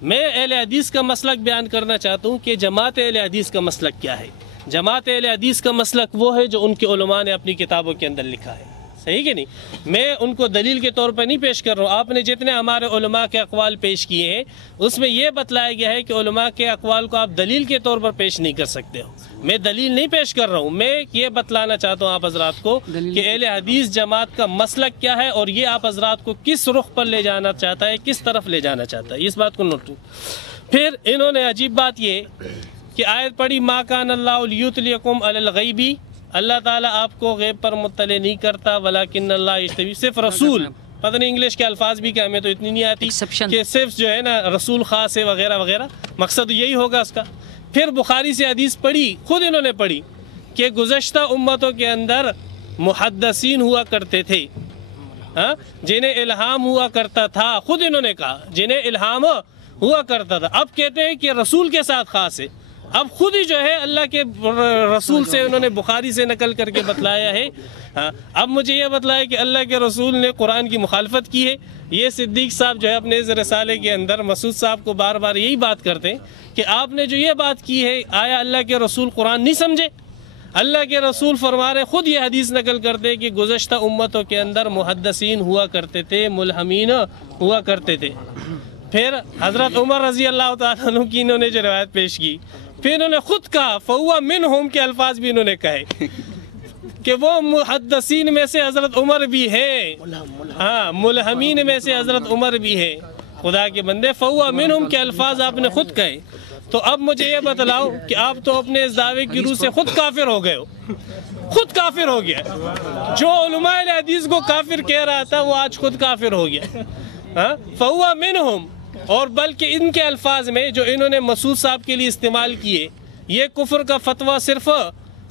میں اہل حدیث کا مسلک بیان کرنا چاہتا ہوں کہ جماعت اہل حدیث کا مسلک کیا ہے۔ جماعت اہل حدیث کا مسلک وہ ہے جو ان کے علماء نے اپنی کتابوں کے اندر لکھا ہے، صحیح کہ نہیں؟ میں ان کو دلیل کے طور پر نہیں پیش کر رہا ہوں، آپ نے جتنے ہمارے علماء کے اقوال پیش کیے ہیں اس میں یہ بتلایا گیا ہے کہ علماء کے اقوال کو آپ دلیل کے طور پر پیش نہیں کر سکتے ہو۔ میں دلیل نہیں پیش کر رہا ہوں، میں یہ بتلانا چاہتا ہوں آپ حضرات کو کہ اہل حدیث جماعت کا مسلک کیا ہے، اور یہ آپ حضرات کو کس رخ پر لے جانا چاہتا ہے، کس طرف لے جانا چاہتا ہے، اس بات کو نوٹ۔ پھر انہوں نے عجیب بات یہ کہ آیت پڑھی ما کان اللہ لیطلعکم علی الغیب، اللہ تعالیٰ آپ کو غیب پر مطلع نہیں کرتا، ولیکن اللہ یجتبی، صرف رسول، پتہ نہیں انگلش کے الفاظ بھی کہ ہمیں تو اتنی نہیں آتی کہ صرف جو ہے نا رسول خاص ہے وغیرہ وغیرہ، مقصد یہی ہوگا اس کا۔ پھر بخاری سے حدیث پڑھی، خود انہوں نے پڑھی کہ گزشتہ امتوں کے اندر محدثین ہوا کرتے تھے، جنہیں الہام ہوا کرتا تھا، خود انہوں نے کہا جنہیں الہام ہوا کرتا تھا، اب کہتے ہیں کہ رسول کے ساتھ خاص ہے۔ اب خود ہی جو ہے اللہ کے رسول سے انہوں نے بخاری سے نقل کر کے بتلایا ہے۔ اب مجھے یہ بتلایا کہ اللہ کے رسول نے قرآن کی مخالفت کی ہے۔ یہ صدیق صاحب جو ہے اپنے اس رسالے کے اندر مسعود صاحب کو بار بار یہی بات کرتے ہیں کہ آپ نے جو یہ بات کی ہے، آیا اللہ کے رسول قرآن نہیں سمجھے؟ اللہ کے رسول فرما رہے، خود یہ حدیث نقل کرتے کہ گزشتہ امتوں کے اندر محدثین ہوا کرتے تھے، ملہمین ہوا کرتے تھے۔ پھر حضرت عمر رضی اللہ تعالیٰ عنہ کی انہوں نے جو روایت پیش کی، پھر انہوں نے خود کہا فَهُوَ مِنْهُمْ کے الفاظ بھی انہوں نے کہے کہ وہ محدثین میں سے حضرت عمر بھی ہیں، ہاں ملہمین میں سے حضرت عمر بھی ہیں۔ خدا کے بندے فَهُوَ مِنْهُمْ کے الفاظ آپ نے خود کہے، تو اب مجھے یہ بتلاؤ کہ آپ تو اپنے اس دعوے کی روح سے خود کافر ہو گئے ہو، خود کافر ہو گیا۔ جو علماء حدیث کو کافر کہہ رہا تھا وہ آج خود کافر ہو گیا۔ فَهُوَ مِنْهُمْ، اور بلکہ ان کے الفاظ میں جو انہوں نے مسعود صاحب کے لیے استعمال کیے، یہ کفر کا فتویٰ صرف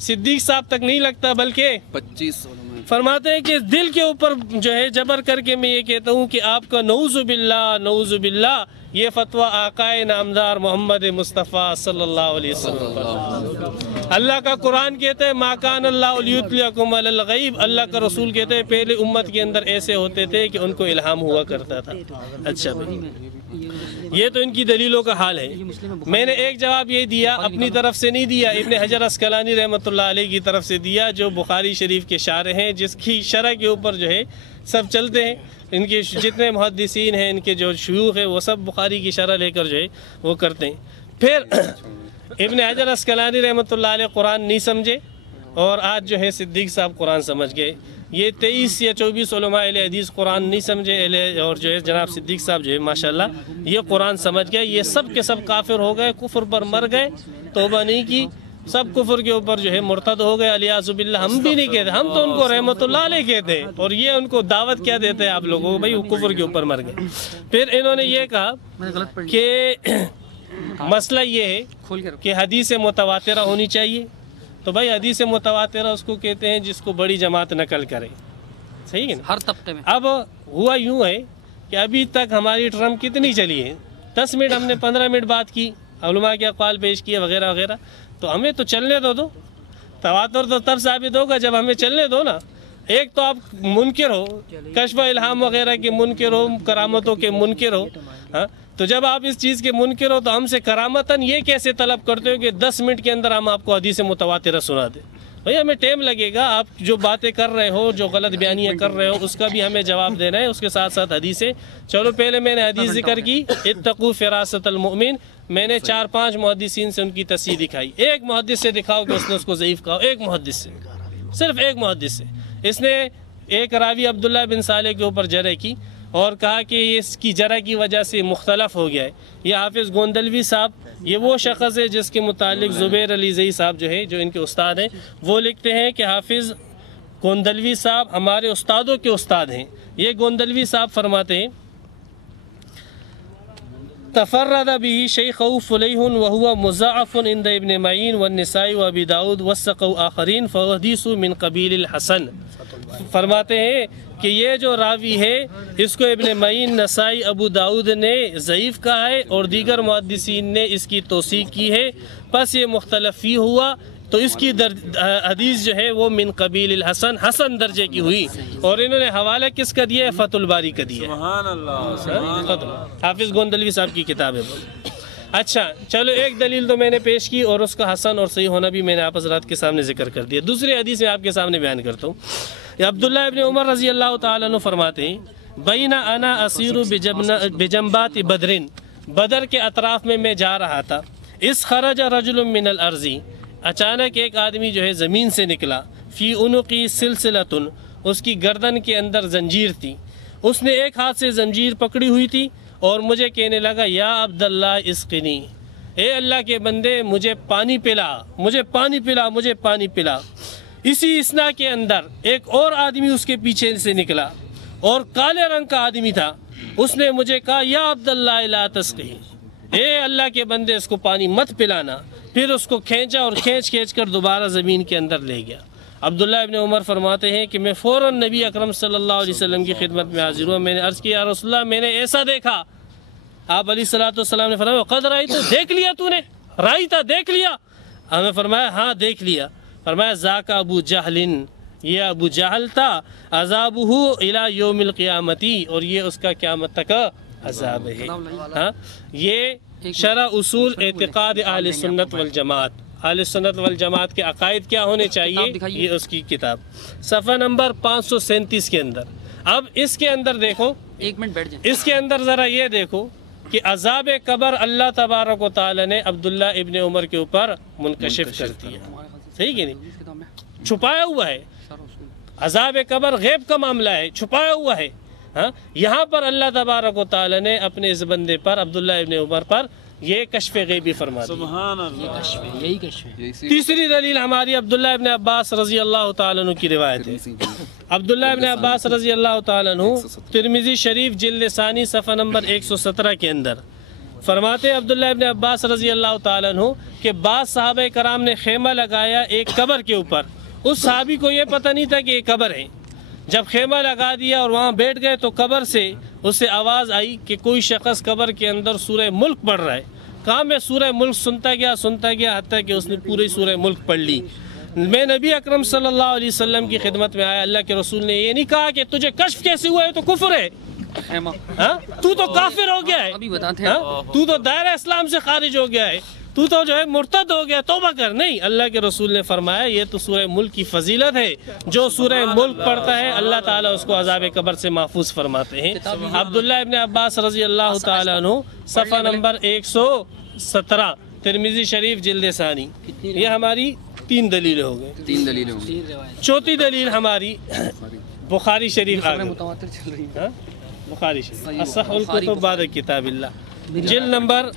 صدیق صاحب تک نہیں لگتا بلکہ 25 فرماتے ہیں کہ دل کے اوپر جو ہے جبر کر کے میں یہ کہتا ہوں کہ آپ کا نعوذ باللہ یہ فتویٰ آقائے نامدار محمد مصطفیٰ صلی اللہ علیہ وسلم اللہ کا قرآن کہتے ہیں ما کان اللہ لیطلعکم علی الغیب، اللہ کا رسول کہتے ہیں پہلے امت کے اندر ایسے ہوتے تھے کہ ان کو الہام ہوا کرتا تھا۔ اچھا بھائی، یہ تو ان کی دلیلوں کا حال ہے۔ میں نے ایک جواب یہ دیا، اپنی طرف سے نہیں دیا، ابن حجر عسقلانی رحمۃ اللہ علیہ کی طرف سے دیا، جو بخاری شریف کے شارح ہیں، جس کی شرح کے اوپر جو ہے سب چلتے ہیں، ان کے جتنے محدثین ہیں، ان کے جو شیوخ ہیں، وہ سب بخاری کی شرح لے کر جو ہے وہ کرتے ہیں۔ پھر ابن حجر عسقلانی رحمۃ اللہ علیہ قرآن نہیں سمجھے، اور آج جو ہے صدیق صاحب قرآن سمجھ گئے۔ یہ 23 یا 24 علماء اہل حدیث قرآن نہیں سمجھے، اور جو ہے جناب صدیق صاحب جو ہے ماشاءاللہ یہ قرآن سمجھ گئے۔ یہ سب کے سب کافر ہو گئے، کفر پر مر گئے، توبہ نہیں کی، سب کفر کے اوپر جو ہے مرتد ہو گئے، الیاذ باللہ۔ ہم بھی نہیں کہتے، ہم تو ان کو رحمۃ اللہ علیہ کہتے ہیں، اور یہ ان کو دعوت کیا دیتے ہیں آپ لوگوں کو، بھائی وہ کفر کے اوپر مر گئے۔ پھر انہوں نے یہ کہا کہ مسئلہ یہ ہے کہ حدیث متواترہ ہونی چاہیے، تو بھائی حدیث متواترہ اس کو کہتے ہیں جس کو بڑی جماعت نقل کرے، صحیح ہے نا؟ ہر طبقے میں۔ اب ہوا یوں ہے کہ ابھی تک ہماری ٹرم کتنی چلی ہے؟ 10 منٹ، ہم نے 15 منٹ بات کی، علماء کے اقوال پیش کیے وغیرہ وغیرہ، تو ہمیں تو چلنے دو۔ تواتر تو تب ثابت ہوگا جب ہمیں چلنے دو نا۔ ایک تو آپ منکر ہو، کشف الہام وغیرہ کے منکر ہو، کرامتوں کے منکر ہو، ہاں، تو جب آپ اس چیز کے منکر ہو تو ہم سے کرامتاً یہ کیسے طلب کرتے ہو کہ 10 منٹ کے اندر ہم آپ کو حدیث متواترہ سنا دیں؟ بھائی ہمیں ٹائم لگے گا، آپ جو باتیں کر رہے ہو، جو غلط بیانیاں کر رہے ہو، اس کا بھی ہمیں جواب دینا ہے، اس کے ساتھ ساتھ حدیثیں۔ چلو پہلے میں نے حدیث ذکر کی، اتقوا فراست المؤمن، میں نے 4-5 محدثین سے ان کی تصحیح دکھائی۔ ایک محدث سے دکھاؤ کہ اس نے اس کو ضعیف کہا، ایک محدث سے، صرف ایک محدث سے۔ اس نے ایک راوی عبداللہ بن صالح کے اوپر جرح کی اور کہا کہ اس کی جرح کی وجہ سے مختلف ہو گیا ہے۔ یہ حافظ گوندلوی صاحب، یہ وہ شخص ہے جس کے متعلق زبیر علی زئی صاحب جو ہے، جو ان کے استاد ہیں، وہ لکھتے ہیں کہ حافظ گوندلوی صاحب ہمارے استادوں کے استاد ہیں۔ یہ گوندلوی صاحب فرماتے ہیں تفرد به شیخہ فلیح وهو مضاعف عند ابن معین والنسائی وابی داود والسقوا آخرین فحدیث من قبیل الحسن۔ فرماتے ہیں کہ یہ جو راوی ہے اس کو ابن معین، نسائی، ابو داود نے ضعیف کہا ہے، اور دیگر محدثین نے اس کی توثیق کی ہے، پس یہ مختلف فی ہوا، تو اس کی حدیث جو ہے وہ من قبیل الحسن، حسن درجے کی ہوئی۔ اور انہوں نے حوالہ کس کا دیا ہے؟ فتح الباری کا دیا ہے، سبحان اللہ، حافظ گوندلوی صاحب کی کتاب ہے۔ اچھا چلو، ایک دلیل تو میں نے پیش کی، اور اس کا حسن اور صحیح ہونا بھی میں نے آپ حضرات کے سامنے ذکر کر دیا۔ دوسری حدیث میں آپ کے سامنے بیان کرتا ہوں۔ عبداللہ ابن عمر رضی اللہ تعالیٰ عنہ فرماتے ہیں بین انا اسیر بجنبات بدرن، بدر کے اطراف میں جا رہا تھا، اس خرج رجل من الارض، اچانک ایک آدمی جو ہے زمین سے نکلا، فی عنقی سلسلۃ، اس کی گردن کے اندر زنجیر تھی، اس نے ایک ہاتھ سے زنجیر پکڑی ہوئی تھی، اور مجھے کہنے لگا یا عبداللہ اسقنی، اے اللہ کے بندے مجھے پانی پلا، مجھے پانی پلا، مجھے پانی پلا۔ اسی اثنا کے اندر ایک اور آدمی اس کے پیچھے سے نکلا، اور کالے رنگ کا آدمی تھا، اس نے مجھے کہا یا عبداللہ لا تسقی، اے اللہ کے بندے اس کو پانی مت پلانا۔ پھر اس کو کھینچا اور کھینچ کر دوبارہ زمین کے اندر لے گیا۔ عبداللہ ابن عمر فرماتے ہیں کہ میں فوراً نبی اکرم صلی اللہ علیہ وسلم کی خدمت میں حاضر ہوا، میں نے عرض کیا یا رسول اللہ میں نے ایسا دیکھا۔ آپ علیہ الصلوۃ والسلام نے فرمایا قد رأیت، دیکھ لیا تو نے؟ رأیت، دیکھ لیا؟ ہمیں فرمایا ہاں دیکھ لیا۔ فرمایا ذاک ابو جہل، یہ ابو جہل تھا، عذابہ الی یوم القیامتی، اور یہ اس کا قیامت تک عذاب ہے۔ ہاں، یہ شرح اصول اعتقاد اہل سنت والجماعت، اہل سنت والجماعت کے عقائد کیا ہونے چاہیے، یہ اس کی کتاب صفحہ نمبر 537 کے اندر۔ اب اس کے اندر دیکھو، ایک منٹ بیٹھ جائیں، اس کے اندر ذرا یہ دیکھو کہ عذاب قبر اللہ تبارک و تعالی نے عبداللہ ابن عمر کے اوپر منکشف کر دیا، صحیح کہ نہیں؟ چھپایا ہوا ہے، عذاب قبر غیب کا معاملہ ہے، چھپایا ہوا ہے۔ ہاں، یہاں پر اللہ تبارک و تعالی نے اپنے اس بندے پر، عبداللہ ابن عمر پر، یہ کشف غیبی فرما دی۔ سبحان اللہ، یہی کشف ہے۔ تیسری دلیل ہماری عبداللہ ابن عباس رضی اللہ تعالیٰ عنہ کی روایت ہے۔ عبداللہ ابن عباس رضی اللہ تعالیٰ عنہ ترمذی شریف جلد ثانی صفحہ نمبر 117 کے اندر فرماتے ہیں عبداللہ ابن عباس رضی اللہ تعالیٰ عنہ کہ بعض صحابہ کرام نے خیمہ لگایا ایک قبر کے اوپر، اس صحابی کو یہ پتہ نہیں تھا کہ یہ قبر ہے، جب خیمہ لگا دیا اور وہاں بیٹھ گئے تو قبر سے اسے آواز آئی کہ کوئی شخص قبر کے اندر سورہ ملک پڑھ رہا ہے۔ کہا میں سورہ ملک سنتا گیا حتیٰ کہ اس نے پوری سورہ ملک پڑھ لی. میں نبی اکرم صلی اللہ علیہ وسلم کی خدمت میں آیا. اللہ کے رسول نے یہ نہیں کہا کہ تجھے کشف کیسے ہوا ہے تو کفر ہے, تو کافر ہو گیا ہے, تو دائرہ اسلام سے خارج ہو گیا ہے, تو جو ہے مرتد ہو گیا, توبہ کر. نہیں, اللہ کے رسول نے فرمایا یہ تو سورہ ملک کی فضیلت ہے. جو سورہ ملک پڑھتا ہے اللہ تعالیٰ اس کو عذاب قبر سے محفوظ فرماتے ہیں. عبداللہ ابن عباس رضی اللہ تعالیٰ عنہ, صفحہ نمبر 117, ترمذی شریف جلد ثانی. یہ ہماری 3 دلیلیں ہو گئے. 3 دلیلیں ہوں گی. چوتھی دلیل ہماری بخاری شریف آ گئی. بخاری شریف اصح الکتب بعد کتاب اللہ, جلد نمبر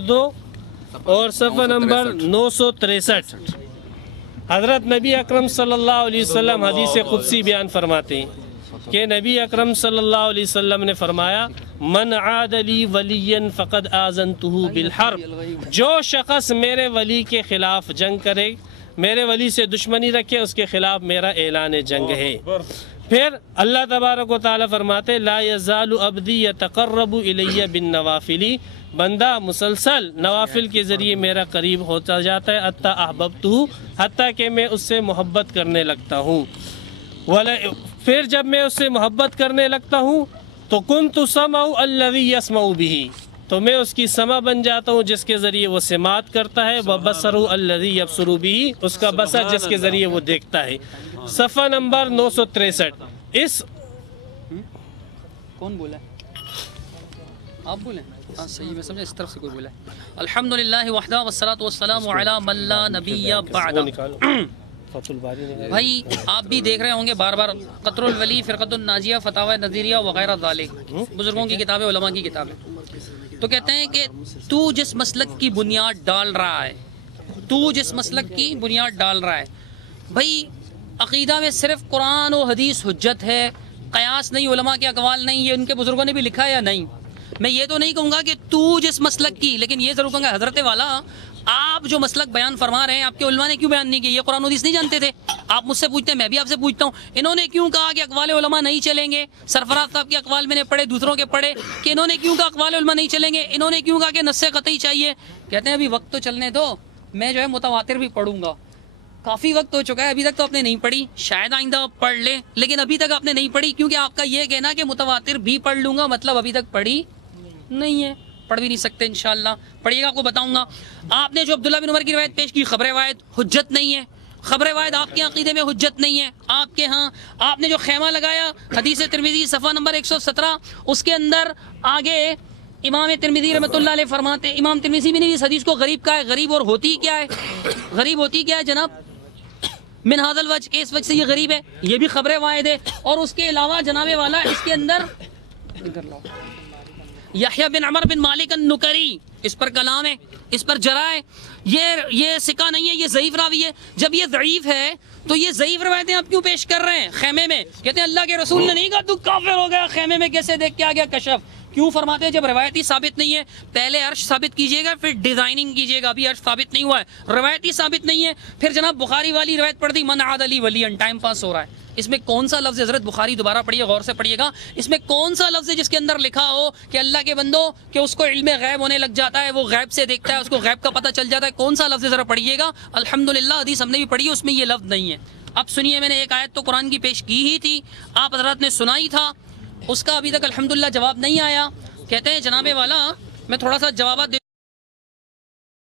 2 اور صفحہ نمبر 963. حضرت نبی اکرم صلی اللہ علیہ وسلم حدیث قدسی بیان فرماتے ہیں کہ نبی اکرم صلی اللہ علیہ وسلم نے فرمایا من عاد لی ولیا فقد آذنتہ بالحرب. جو شخص میرے ولی کے خلاف جنگ کرے, میرے ولی سے دشمنی رکھے, اس کے خلاف میرا اعلان جنگ ہے. پھر اللہ تبارک و تعالیٰ فرماتے لا یزال عبدی یتقرب الی بالنوافل, بندہ مسلسل نوافل کے ذریعے میرا قریب ہوتا جاتا ہے حتی احببتہ, حتیٰ کہ میں اس سے محبت کرنے لگتا ہوں. پھر جب میں اس سے محبت کرنے لگتا ہوں تو کنت سمع الذی یسمع بہ, تو میں اس کی سمع بن جاتا ہوں جس کے ذریعے وہ سماعت کرتا ہے. وبصر الذی یبصر بہ, اس کا بصر جس کے ذریعے وہ دیکھتا ہے. صفحہ نمبر 963. اس کون بولا ہے؟ آپ بولیں. ہاں صحیح, میں سمجھا اس طرف سے کوئی بولا ہے. الحمدللہ وحدہ والصلاۃ والسلام علی من لا نبی بعدہ. بھائی آپ بھی دیکھ رہے ہوں گے بار بار قطر الولی, فرقۃ الناجیہ, فتاوی نظیریہ وغیرہ ذالک, بزرگوں کی کتابیں, علماء کی کتابیں. تو کہتے ہیں کہ تو جس مسلک کی بنیاد ڈال رہا ہے, تو جس مسلک کی بنیاد ڈال رہا ہے, بھائی عقیدہ میں صرف قرآن و حدیث حجت ہے, قیاس نہیں, علماء کے اقوال نہیں, یہ ان کے بزرگوں نے بھی لکھا ہے یا نہیں. میں یہ تو نہیں کہوں گا کہ تو جس مسلک کی, لیکن یہ ضرور کہوں گا حضرت والا آپ جو مسلک بیان فرما رہے ہیں آپ کے علماء نے کیوں بیان نہیں کیا؟ یہ قرآن و حدیث نہیں جانتے تھے؟ آپ مجھ سے پوچھتے ہیں, میں بھی آپ سے پوچھتا ہوں, انہوں نے کیوں کہا کہ اقوال علماء نہیں چلیں گے؟ سرفراز صاحب کے اقوال میں نے پڑھے, دوسروں کے پڑھے, کہ انہوں نے کیوں کہا اقوال علماء نہیں چلیں گے؟ انہوں نے کیوں کہا کہ نص قطعی چاہیے؟ کہتے ہیں ابھی وقت تو چلنے دو, میں جو ہے متواتر بھی پڑھوں گا. کافی وقت ہو چکا ہے, ابھی تک تو آپ نے نہیں پڑھی, شاید آئندہ پڑھ لیں, لیکن ابھی تک آپ نے نہیں پڑھی, کیونکہ آپ کا یہ کہنا کہ متواتر بھی پڑھ لوں گا مطلب ابھی تک پڑھی نہیں ہے, پڑھ بھی نہیں سکتے. انشاءاللہ پڑھیے گا, آپ کو بتاؤں گا. آپ نے جو عبداللہ بن عمر کی روایت پیش کی, خبر روایت حجت نہیں ہے, خبر روایت آپ کے عقیدے میں حجت نہیں ہے. آپ کے ہاں آپ نے جو خیمہ لگایا, حدیث ترمذی صفحہ نمبر 117, اس کے اندر آگے امام ترمذی رحمۃ اللہ علیہ فرماتے, امام ترمذی بھی نے اس حدیث کو غریب کہا ہے. غریب اور ہوتی کیا ہے؟ غریب ہوتی کیا ہے جناب؟ من هذا الوجه, اس وجہ سے یہ غریب ہے, یہ بھی خبر روایت ہے. اور اس کے علاوہ جناب والا اس کے اندر یحییٰ بن عمر بن مالک النکری, اس پر کلام ہے, اس پر جرا ہے, یہ سکہ نہیں ہے, یہ ضعیف راوی ہے. جب یہ ضعیف ہے تو یہ ضعیف روایتیں آپ کیوں پیش کر رہے ہیں خیمے میں؟ کہتے ہیں اللہ کے رسول نے نہیں کہا تو کافر ہو گیا, خیمے میں کیسے دیکھ کے آ گیا کشف. کیوں فرماتے ہیں؟ جب روایتی ثابت نہیں ہے پہلے عرش ثابت کیجئے گا, پھر ڈیزائننگ کیجئے گا. ابھی عرش ثابت نہیں ہوا ہے, روایتی ثابت نہیں ہے, پھر جناب بخاری والی روایت پڑھ دی من عاد لی ولیا, ٹائم پاس ہو رہا ہے. اس میں کون سا لفظ ہے؟ حضرت بخاری دوبارہ پڑھیے, غور سے پڑھیے گا, اس میں کون سا لفظ ہے جس کے اندر لکھا ہو کہ اللہ کے بندو کہ اس کو علم غیب ہونے لگ جاتا ہے, وہ غیب سے دیکھتا ہے, اس کو غیب کا پتہ چل جاتا ہے؟ کون سا لفظ ہے ذرا پڑھیے گا. الحمدللہ حدیث ہم نے بھی پڑھی ہے, اس میں یہ لفظ نہیں ہے. اب سنیے, میں نے ایک آیت تو قرآن کی پیش کی ہی تھی, آپ حضرات نے سنائی تھا, اس کا ابھی تک الحمدللہ جواب نہیں آیا. کہتے ہیں جناب والا, میں تھوڑا سا جوابات دے